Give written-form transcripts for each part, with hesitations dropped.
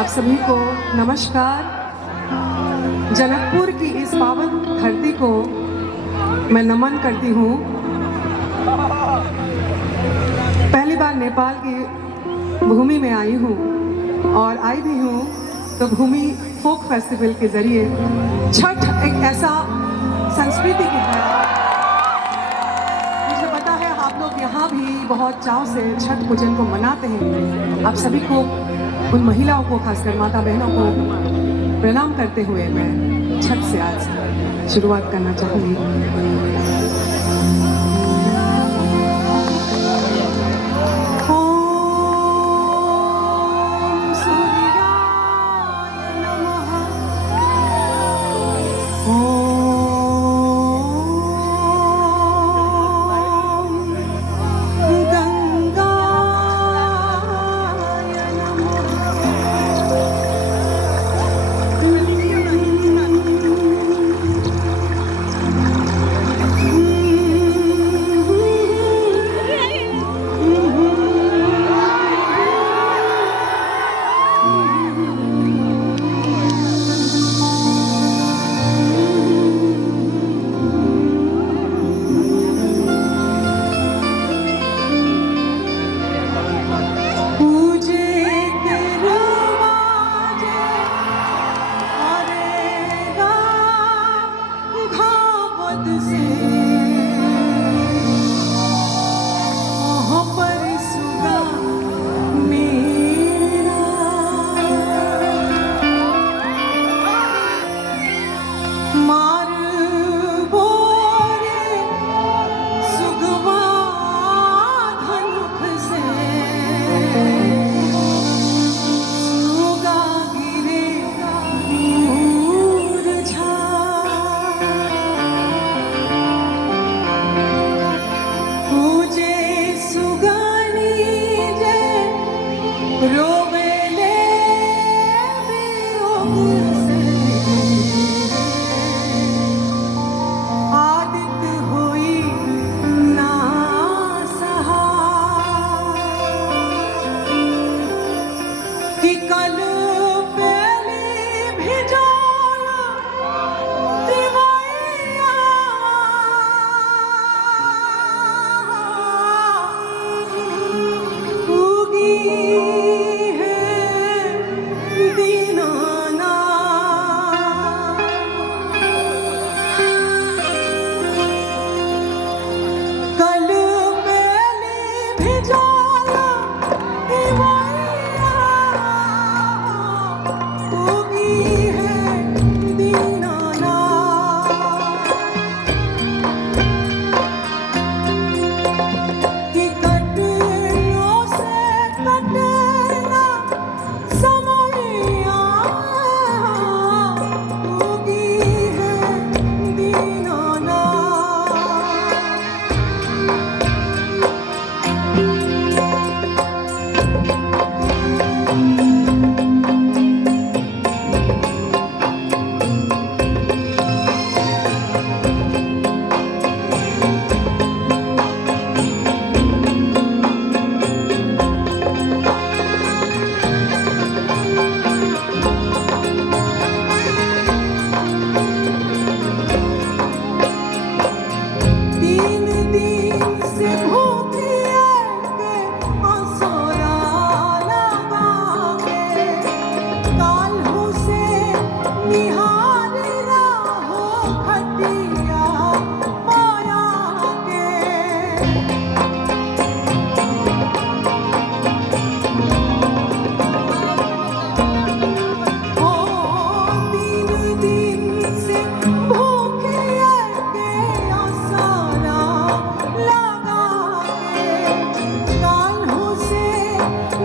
आप सभी को नमस्कार। जनकपुर की इस पावन धरती को मैं नमन करती हूँ। पहली बार नेपाल की भूमि में आई हूँ और आई भी हूँ तो भूमि फोक फेस्टिवल के जरिए। छठ एक ऐसा संस्कृति की है, मुझे पता है आप लोग यहाँ भी बहुत चाव से छठ पूजन को मनाते हैं। आप सभी को, उन महिलाओं को, खासकर माता बहनों को प्रणाम करते हुए मैं छठ से आज शुरुआत करना चाहूँगी।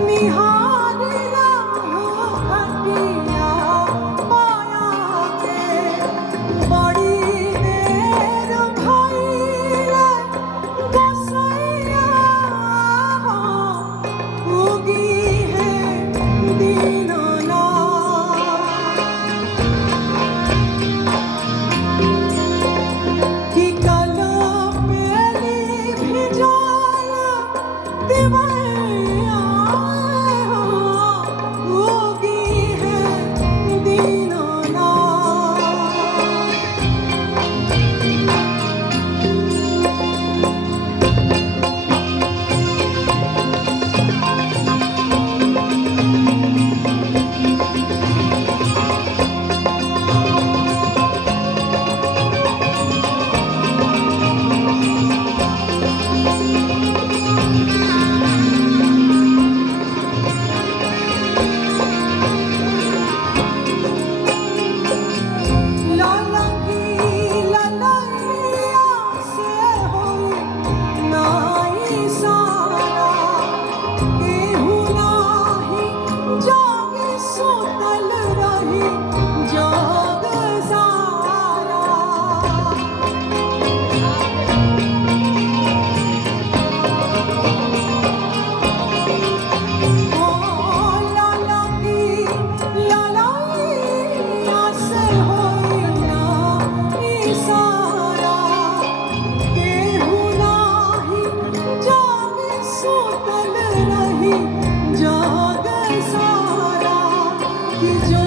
निहार राहों खटी की जो